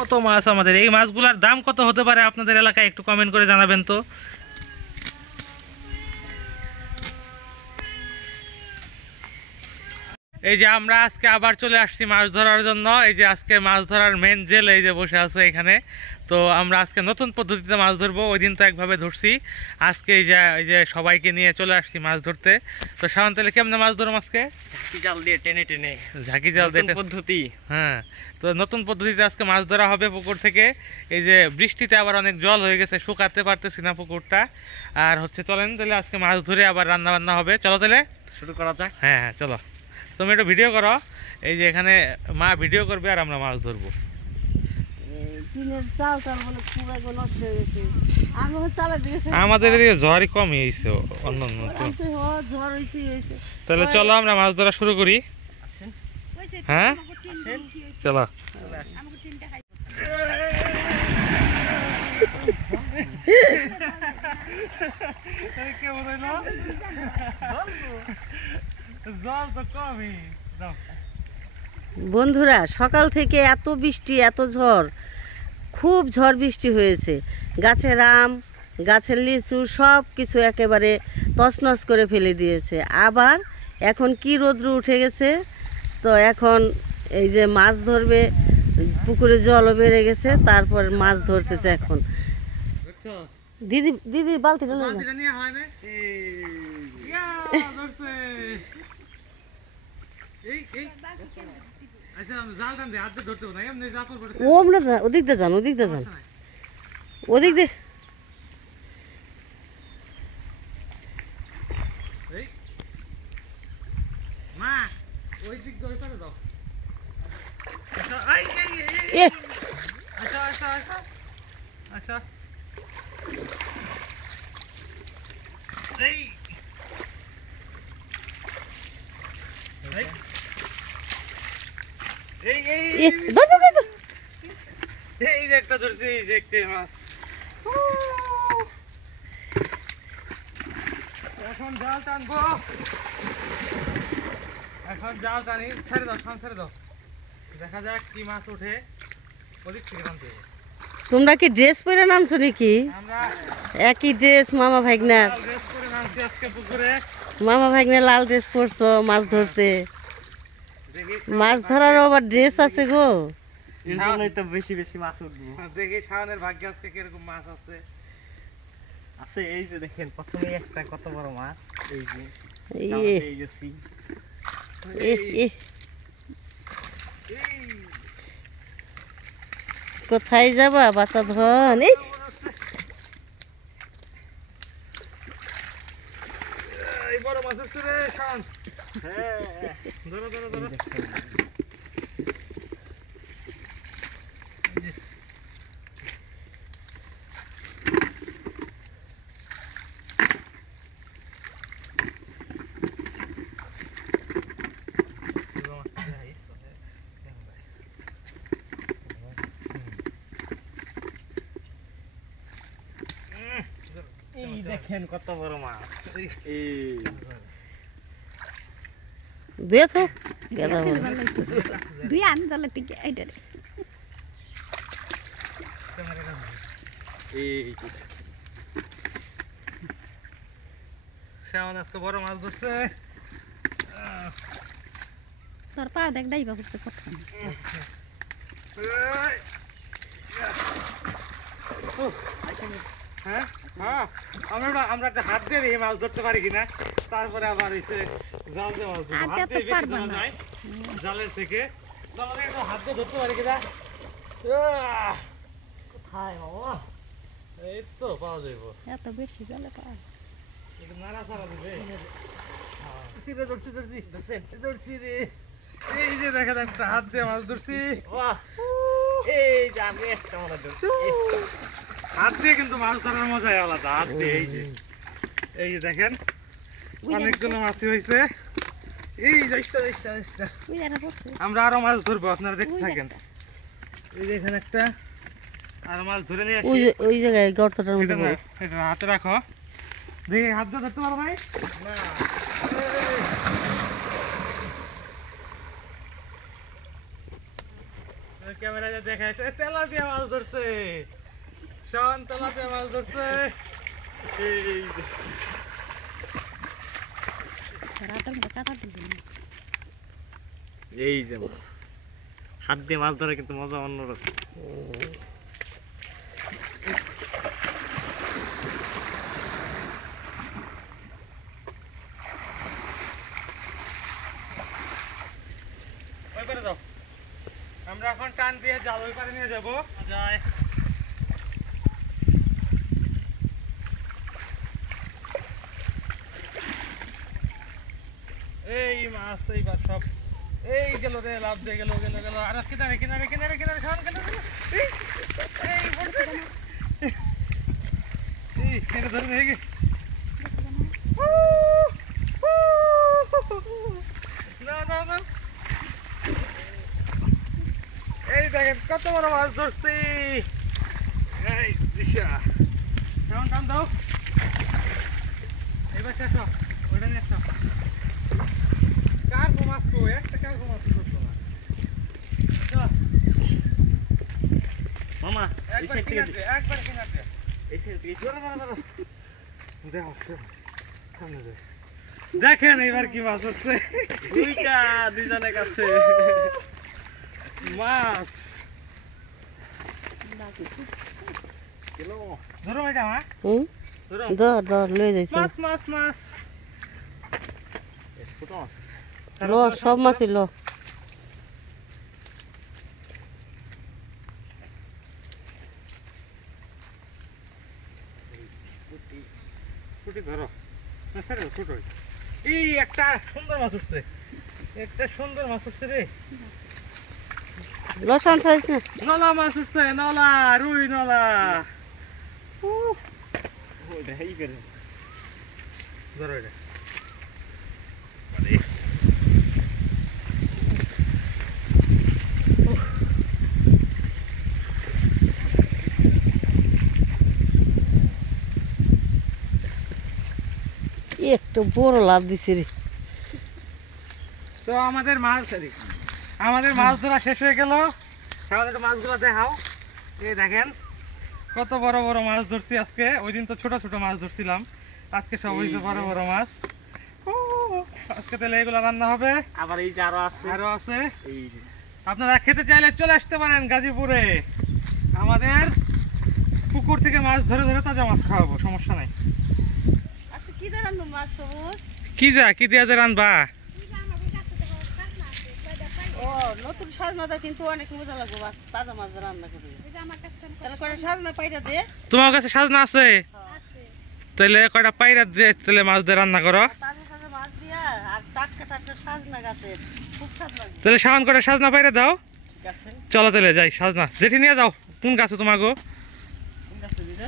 কত মাছ আমাদের। এই মাছগুলোর দাম কত হতে পারে আপনাদের এলাকায় একটু কমেন্ট করে জানাবেন তো। এই যে আমরা আজকে আবার চলে আসছি মাছ ধরার জন্য। এই যে আজকে মাছ ধরার মেন জেল এই যে বসে আছে এখানে। তো আমরা আজকে নতুন পদ্ধতিতে মাছ ধরবো। ওই দিন তো একভাবে ধরছি, আজকে এই যে সবাইকে নিয়ে চলে আসছি মাছ ধরতে। তো শাওন, তাহলে কেমনে মাছ ধরবো আজকে? ঝাঁকি জাল দিয়ে টেনে টেনে। ঝাঁকি জাল দিয়ে পদ্ধতি। হ্যাঁ, তো নতুন পদ্ধতিতে আজকে মাছ ধরা হবে পুকুর থেকে। এই যে বৃষ্টিতে আবার অনেক জল হয়ে গেছে, শুকাতে পারতেছি না পুকুরটা। আর হচ্ছে চলেন তাহলে আজকে মাছ ধরে আবার রান্না বান্না হবে। চলো তাহলে শুরু করা যাক। হ্যাঁ হ্যাঁ চলো, তুমি একটু ভিডিও করো। এই যে এখানে মা ভিডিও করবে আর আমরা মাছ ধরবো। আমাদের এদিকে ঝড়ই কম হয়েছে অন্য অন্য। তাহলে চলো আমরা মাছ ধরা শুরু করি। হ্যাঁ চলো। বন্ধুরা, সকাল থেকে এত বৃষ্টি, এত ঝড়, খুব ঝড় বৃষ্টি হয়েছে। গাছের আম, গাছের লিচু সব কিছু একেবারে তছনছ করে ফেলে দিয়েছে। আবার এখন কি রৌদ্র উঠে গেছে। তো এখন এই যে মাছ ধরবে, পুকুরে জলও বেড়ে গেছে, তারপর মাছ ধরতেছে এখন। দিদি দিদি বালতিটা ওদিক দিয়ে যান, ওদিক দিয়ে যান, ওদিক দিয়ে। এই যে একটা ধরছি, এই যে একটা মাছ। এখন জাল টানবো, এখন জাল টানি। ছেড়ে দাও, ছেড়ে দাও, দেখা যাক কি মাছ ওঠে। ওদিক থেকে টানতে হবে। তোমরা কি ড্রেস পরে নামছো নাকি? একই ড্রেস মামা ভাগ্নার। মামা ভাগ্নে লাল ড্রেস পরছো মাছ ধরতে। মাছ ধরার আবার ড্রেস আছে গো। তো বেশি বেশি মাছ উঠবো। দেখি শাওনের ভাগ্যে আজকে কিরকম মাছ আছে। আছে এই যে দেখেন, প্রথমে একটা কত বড় মাছ। এই যে এই গেছি। কোথায় যাবা বাচ্চা ধন? এই বড় মাছ উঠছে রে শাওন। হ্যাঁ ধরো ধরো ধরো। এই দেখেন কত বড় মাছ। দেখো গেদা দুই আন জালে টিকে এইটা রে। এই শাওন আজকে বড় মাছ ধরছে। তোর পা দেখ ডাইবা হচ্ছে কত। হ্যাঁ হ্যাঁ, আমরা একটা হাত দিয়ে এই মাছ ধরতে পারি কিনা, তারপরে আবার এসে জাল দিয়ে মাছ ধরবো। হাত দিয়ে বেশি ধরা যায় জালের থেকে। হাত দিয়ে ধরতে পারি কিনা। কোথায় বাবা? এই তো পাওয়া যাইব। এত বেশি জালে পাওয়া নাড়া ছাড়া দিবে। ধরছি ধরছি ধরছি রে। এই যে দেখা যাচ্ছে হাত দিয়ে মাছ ধরছি। এই যে আমি একটা মনে ধরছি। হাত দিয়ে কিন্তু মাছ ধরার মজাই আলাদা। হাত দিয়ে এই যে দেখেন অনেকগুলো মাছই হয়েছে। এই আমরা আরো মাছ ধরবো, আপনারা দেখতে থাকেন। এই যে এখানে একটা আর মাছ ধরে নিয়ে আসি। ওই জায়গায় গর্তটার মধ্যে এটা হাতে রাখো। দেখি হাত দিয়ে ধরতে পারো ভাই? না। ক্যামেরায় দেখা যাচ্ছে তেলাপিয়া মাছ ধরছে, শাওন তেলাপিয়া মাছ ধরছে। এই যে রাতের মধ্যে কাটা দিবেন না। এই যে মাছ, হাত দিয়ে মাছ ধরে কিন্তু মজা অন্যরকম। ওই পারে যাও, আমরা এখন টান দিয়ে জাল ওই পারে নিয়ে যাবো। যায় এই মাছ এইবার সব এই গেল রে, লাভ দিয়ে গেল গেল গেল। আর কিনারে কিনারে কিনারে কিনারে খাওয়ান গেল এই এই পড়ছে। এই এটা ধরে নিয়ে গে না না না। এই দেখেন কত বড় মাছ ধরছি। এই দিশা কেমন টান দাও, এবার শেষ হোক, ওইটা নিয়ে আসো। কার্গো মাছ তো একটা কার্গো মাছ ধরতো না। মামা এই একবার সাইড থেকে কিনার দে, একবার কিনার দে। এই সাইড থেকে ধরো ধরো ধরো দেখো সামনে দে। দেখেন এবার কি মাছ হচ্ছে। দুইটা দুইজনের কাছে মাছ কিলো ধরো এটা মা, হুম ধরো ধর ধর লয়ে যাইছে মাছ মাছ মাছ। ছোট মাছ। ল সব মাছই ল। পুটি ধরো না স্যার ছোট। এই একটা সুন্দর মাছ উঠছে, একটা সুন্দর মাছ উঠছে রে। লসান খাইছ না? নলা মাছ উঠছে, নলা রুই নলা। ওইটা এই করে ধরো এটা। একটু বড় লাভ দিছে রে। তো আমাদের মাছ ধরা শেষ হয়ে গেল। আমাদের একটু মাছগুলো দেখাও। এই দেখেন কত বড় বড় মাছ ধরছি আজকে। ওই দিন তো ছোট ছোট মাছ ধরছিলাম, আজকে সব হয়েছে বড় বড় মাছ। আজকে তাহলে এগুলো রান্না হবে। আবার এই যে আরো আছে, আরো আছে। এই যে আপনারা খেতে চাইলে চলে আসতে পারেন গাজীপুরে। আমাদের পুকুর থেকে মাছ ধরে ধরে তাজা মাছ খাওয়াবো, সমস্যা নাই। আচ্ছা কি দাঁড়ান মাছ সবুজ? কি দেওয়া যে রানবা? ও নতুন সাজনাটা কিন্তু অনেক মজা লাগবে মাছ, তাজা মাছ দিয়ে রান্না করবে। তাহলে কয়টা সাজনা পাইরা দে। তোমার কাছে সাজনা আছে? তাহলে কয়টা পাইরা দিয়ে তাহলে মাছ দিয়ে রান্না করো। তাজা তাজা মাছ দিয়া আর টাটকা টাটকা সাজনা গাছে খুব স্বাদ লাগবে। তাহলে সাবান কটা সাজনা পাইরা দাও। ঠিক আছে। চলো তাহলে যাই সাজনা জেঠি নিয়ে যাও। কোন গাছে তোমাকে? কোন গাছে দিদা?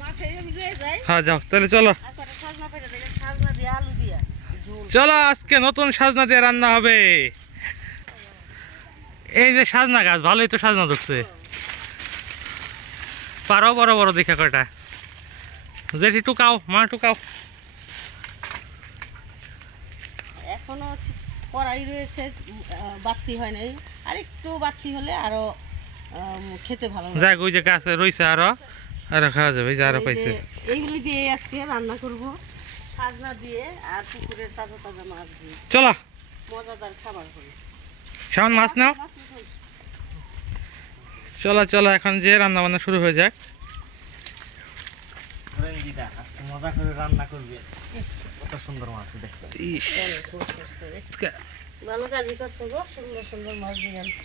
মাছ এই আমি লয়ে যাই হ্যাঁ যাও তাহলে চলো। আর কয়টা সাজনা পাইরা দে, সাজনা দিয়ে আলু দিয়া ঝোল। চলো আজকে নতুন সাজনা দিয়ে রান্না হবে। এই যে সাজনা গাছ, ভালোই তো সাজনা ধরছে। পারো বড় বড় দেখা কয়টা। জেঠি টুকাও, মা টুকাও। এখনো কড়াই রয়েছে, বাড়তি হয় নাই। আর একটু বাড়তি হলে আরো খেতে ভালো লাগে। যাক ওই যে গাছে রয়েছে আরো খাওয়া যাবে। এই যে আরো পাইছে। এইগুলি দিয়ে আজকে রান্না করব, সাজনা দিয়ে আর পুকুরের তাজা তাজা মাছ দিয়ে চলো মজাদার খাবার হবে। সামান মাছ নাও। চলো চলো এখন যে রান্না বান্না শুরু হয়ে যাক। ধরেন দিদা আজকে মজা করে রান্না করবে। কত সুন্দর মাছ দেখতে। ইস ভালো কাজই করছো গো, সুন্দর সুন্দর মাছ দিয়ে আনছি।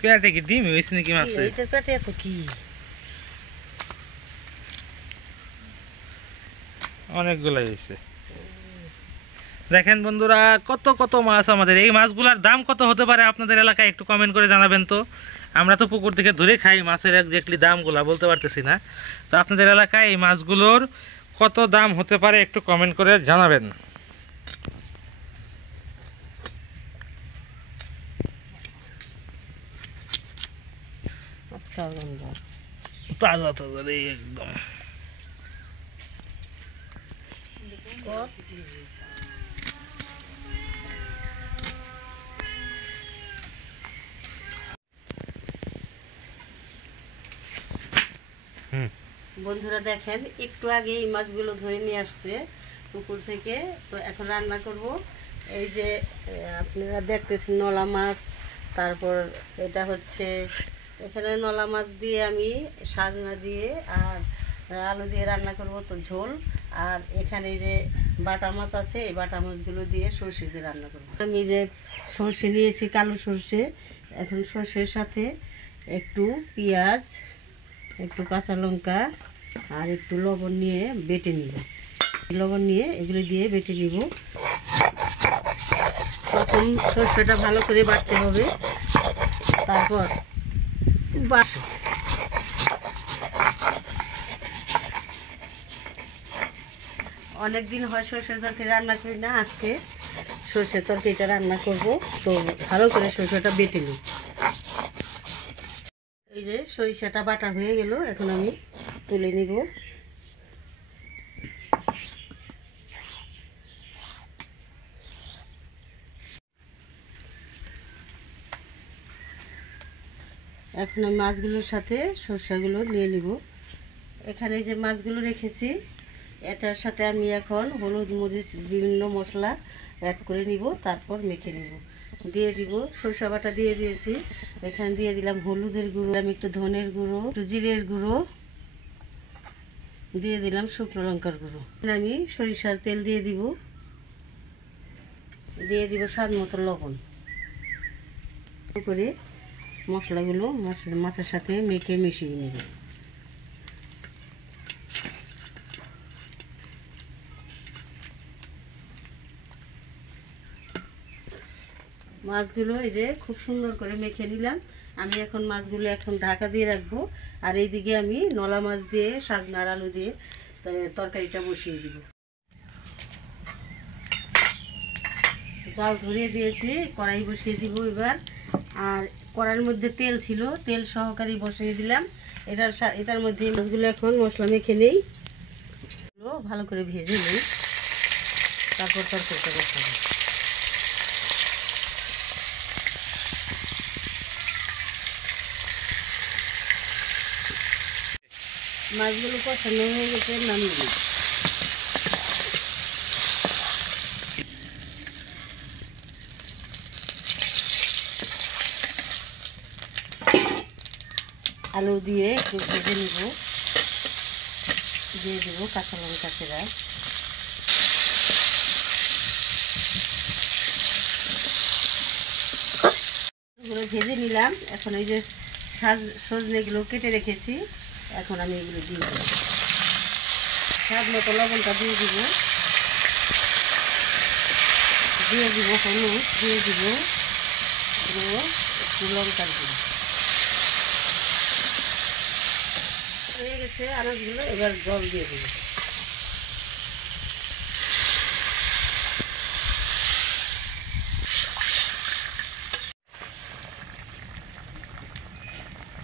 পেটে কি ডিম হয়েছে নাকি মাছে? এইটার পেটে এত কি? অনেকগুলাই হয়েছে। দেখেন বন্ধুরা কত কত মাছ আমাদের। এই মাছগুলোর দাম কত হতে পারে আপনাদের এলাকায় একটু কমেন্ট করে জানাবেন তো। আমরা তো পুকুর থেকে ধরে খাই, মাছের একজাক্টলি দামগুলা বলতে পারতেছি না। তো আপনাদের এলাকায় এই মাছগুলোর কত দাম হতে পারে একটু কমেন্ট করে জানাবেন। তাজা তাজা রে একদম। বন্ধুরা দেখেন, একটু আগে এই মাছগুলো ধরে নিয়ে আসছে পুকুর থেকে। তো এখন রান্না করব। এই যে আপনারা দেখতেছেন নলা মাছ, তারপর এটা হচ্ছে এখানে নলা মাছ দিয়ে আমি সাজনা দিয়ে আর আলু দিয়ে রান্না করব তো ঝোল। আর এখানে যে বাটা মাছ আছে, এই বাটা মাছগুলো দিয়ে সর্ষে দিয়ে রান্না করব। আমি যে সর্ষে নিয়েছি, কালো সর্ষে। এখন সর্ষের সাথে একটু পেঁয়াজ, একটু কাঁচা লঙ্কা আর একটু লবণ নিয়ে বেটে নিব। লবণ নিয়ে এগুলো দিয়ে বেটে নিব। প্রথম সর্ষেটা ভালো করে বাটতে হবে, তারপর অনেক দিন হয় সর্ষের তরকারি রান্না করি না, আজকে সর্ষের তরকারিটা রান্না করব। তো ভালো করে সর্ষেটা বেটে নিই। এই যে সরিষাটা বাটা হয়ে গেল, এখন আমি তুলে নিব। এখন আমি মাছগুলোর সাথে সরষাগুলো নিয়ে নিব। এখানে যে মাছগুলো রেখেছি, এটার সাথে আমি এখন হলুদ, মরিচ, বিভিন্ন মশলা অ্যাড করে নিব, তারপর মেখে নিব। দিয়ে দিব সরষা বাটা দিয়ে দিয়েছি। এখানে দিয়ে দিলাম হলুদের গুঁড়ো, আমি একটু ধনের গুঁড়ো, একটু জিরের গুঁড়ো, দিয়ে দিলাম শুকনো লঙ্কার গুঁড়ো। আমি সরিষার তেল দিয়ে দিব, দিয়ে দিব স্বাদ মতো লবণ করে মশলাগুলো মাছের সাথে মেখে মিশিয়ে নেব। মাছগুলো এই যে খুব সুন্দর করে মেখে নিলাম। আমি এখন মাছগুলো এখন ঢাকা দিয়ে রাখবো। আর এইদিকে আমি নলা মাছ দিয়ে সাজনার আলু দিয়ে তরকারিটা বসিয়ে দিব। জাল ধরিয়ে দিয়েছি, কড়াই বসিয়ে দিব এবার। আর কড়াইয়ের মধ্যে তেল ছিল, তেল সহকারে বসিয়ে দিলাম। এটার মধ্যে মাছগুলো এখন মশলা মেখে নেই, ভালো করে ভেজে নিই, তারপর তরকারিটা বসাবো। মাছগুলো কষানো হয়ে গেছে, নামিয়ে দিই। আলু দিয়ে একটু ভেজে নিব, দিয়ে দেবো কাঁচা লঙ্কা চেরা। এগুলো ভেজে নিলাম। এখন এই যে সজনেগুলো কেটে রেখেছি, এখন আমি এগুলো দিয়ে দেবো। স্বাদ মতো লবণটা দিয়ে দিব, দিয়ে দিব হলুদ, দিয়ে দিব একটু লঙ্কার গুঁড়ো। হয়ে গেছে আনাজগুলো, এবার জল দিয়ে দিব।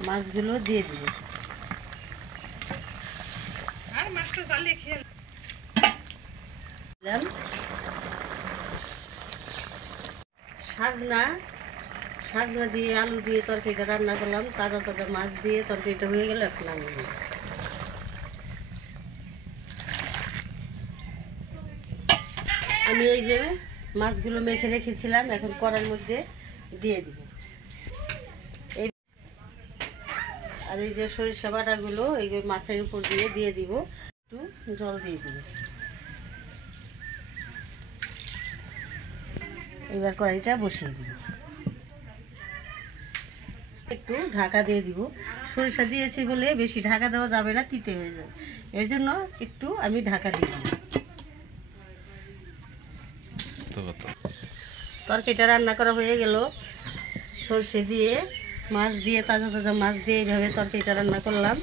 মাছগুলো দিয়ে দিব। সাজনা দিয়ে আলু দিয়ে তরকারিটা রান্না করলাম, তাজা তাজা মাছ দিয়ে তরকারিটা হয়ে গেল। এখন আমি এই যে মাছগুলো মেখে রেখেছিলাম, এখন কড়াইয়ের মধ্যে দিয়ে দিব। আর এই যে সরিষা বাটাগুলো এই মাছের উপর দিয়ে দিব, একটু জল দিয়ে দিব। এবার কড়াইটা বসিয়ে দিব, একটু ঢাকা দিয়ে দিব। সরিষা দিয়েছি বলে বেশি ঢাকা দেওয়া যাবে না, তিতে হয়ে যাবে, এর জন্য একটু আমি ঢাকা দিয়ে দিব। তরকারিটা রান্না করা হয়ে গেল। সরষে দিয়ে, মাছ দিয়ে, তাজা তাজা মাছ দিয়ে এইভাবে তরকারিটা রান্না করলাম।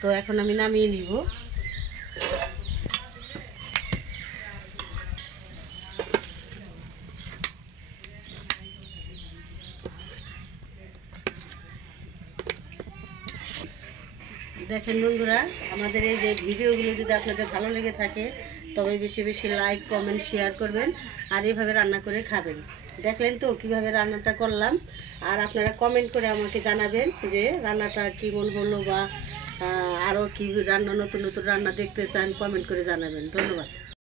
তো এখন আমি নামিয়ে নিব। দেখেন বন্ধুরা, আমাদের এই যে ভিডিওগুলো যদি আপনাদের ভালো লেগে থাকে, তবে বেশি বেশি লাইক, কমেন্ট, শেয়ার করবেন আর এইভাবে রান্না করে খাবেন। দেখলেন তো কিভাবে রান্নাটা করলাম। আর আপনারা কমেন্ট করে আমাকে জানাবেন যে রান্নাটা কেমন হলো, বা আরও কি রান্না, নতুন নতুন রান্না দেখতে চান, কমেন্ট করে জানাবেন। ধন্যবাদ।